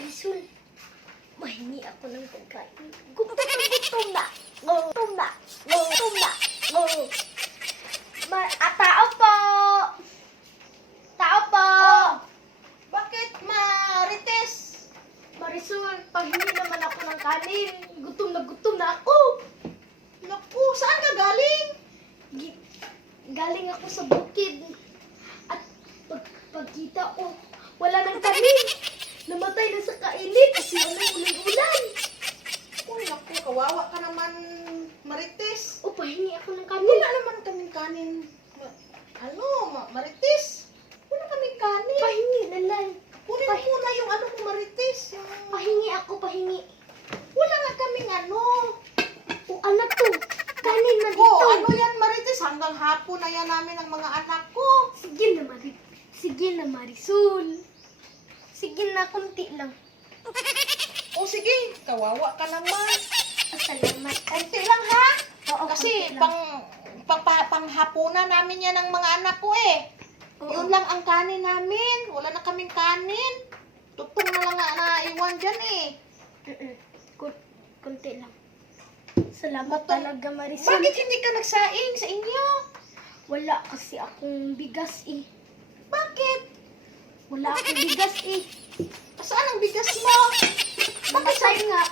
Marisol, mahingi ako ng pagkain. Gutom na. Gutom na. Gutom na. Tao po! Tao po! Bakit, Marites? Marisol, pahingi naman ako ng kanin. Gutom na ako. Naku, saan ka galing? Galing ako sa bukid. At pagkita ko, wala nang kanin. Namatay na sa kainit kasi walang ulan-ulan. Uy, naku, kawawa ka naman, Marites. O, pahingi ako ng kanin. Wala naman kaming kanin. Marites? Wala kaming kanin. Pahingi na lang. Kunin mo na yung ano mo, Marites. Yung... Pahingi. Wala nga kaming ano. O, anak to. Kanin na dito. Oh, ano yan, Marites? Hanggang hapon na yan namin ang mga anak ko. Sige na, Marisol. Sige na, kunti lang. O sige, kawawa ka naman. Salamat. Konti lang ha? Oo, Kasi konti lang. panghapunan namin yan ng mga anak ko eh. Oo. Yun lang ang kanin namin. Wala na kaming kanin. Tutong na lang nga naiwan dyan eh. Kunti lang. Salamat Butong. talaga, Marisol. Bakit hindi ka nagsaing sa inyo? Wala kasi akong bigas eh. Bakit? Wala akong bigas eh. Saan ang bigas mo? Namatay nga.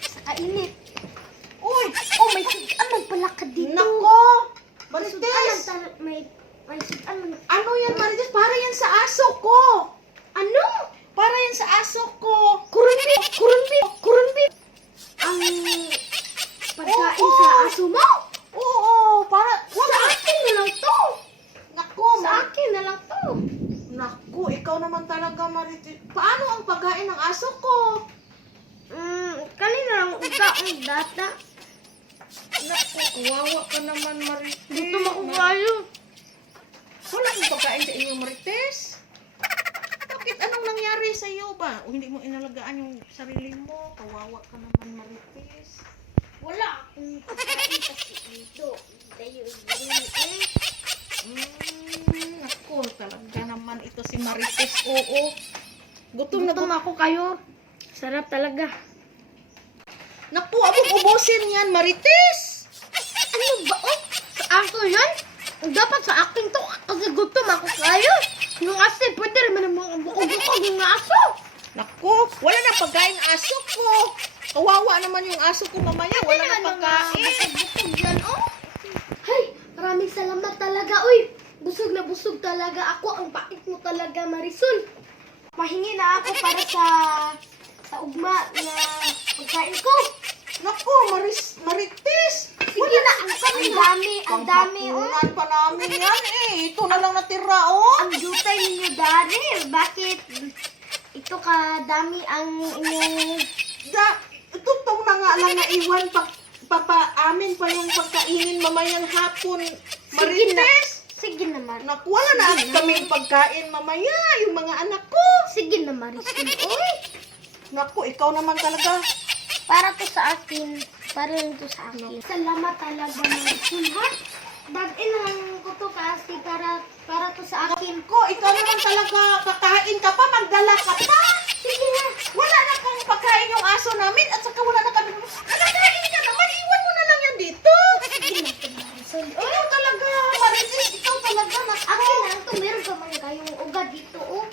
Sa kainit. Uy! Oh, may sudan pala ka dito. Nako! May Marites! may sudan. Ano yan, Marites? Para yan sa aso ko! Ano? Para yan sa aso ko! Kurunbi. Ang pagkain Oo. sa aso mo? Oo, para... Sa akin na lang to. Naku, Sa akin na lang to. Naku, ikaw naman talaga, Marites. Paano ang pagkain ng aso ko? Kanina lang uta ang data. Naku, kawawa ka naman, Marites. Gutom ako kayo. Wala kang pagkain sa inyo, Marites. Bakit? Anong nangyari sa iyo ba? O hindi mo inalagaan yung sarili mo? Kawawa ka naman, Marites. Wala akong pagkain kasi dito. Naku, talaga naman ito si Marites. Oo. Gutom Gutom ako kayo. Sarap talaga. Naku, abog ubusin yan, Marites. Ano ba? Oh, sa aso yan? Dapat sa akin to kasi gutom ako kayo. Yung aso, pwede rin man mga bukog-bukog yung aso. Naku, wala na pagkain aso ko. Kawawa naman yung aso ko mamaya. Wala na pagkain. Bukog yan, oh. Hay, maraming salamat talaga, uy. Busog na busog talaga ako. Ang pait mo talaga, Marisol. Mahingi na ako para sa ugma na pagkain ko. Naku, Marites. Sige na, ang dami, oh. Panghapunan pa namin yan eh. Ito na lang natira, oh. Ang jutay ninyo, Daryl. Bakit? Ito kadami ang inyong... Tutong na nga lang naiwan papaamin pa yung pagkainin mamayang hapon. Marites. Sige na, Marisol. Naku, wala na kaming pagkain mamaya. Yung mga anak ko. Sige na, Marisol. Uy, Naku, ikaw naman talaga. para to sa akin. Para rin to sa akin. Salamat talaga, Marisol, ha? Bagin lang ko to kasi para to sa akin. Ko, ikaw naman talaga. Kakain ka pa, magdala ka pa. Sige na. Wala na kang pagkain yung aso namin at saka wala na kami. Nakain ka naman, iwan mo na lang yan dito. Sige na, Marisol. Ikaw talaga, Marites, ikaw talaga. Akin lang to. Meron pa man kayong uga dito, oh.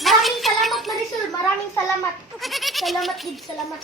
Maraming salamat, Marisol. Maraming salamat. Salamat, Gid. Salamat.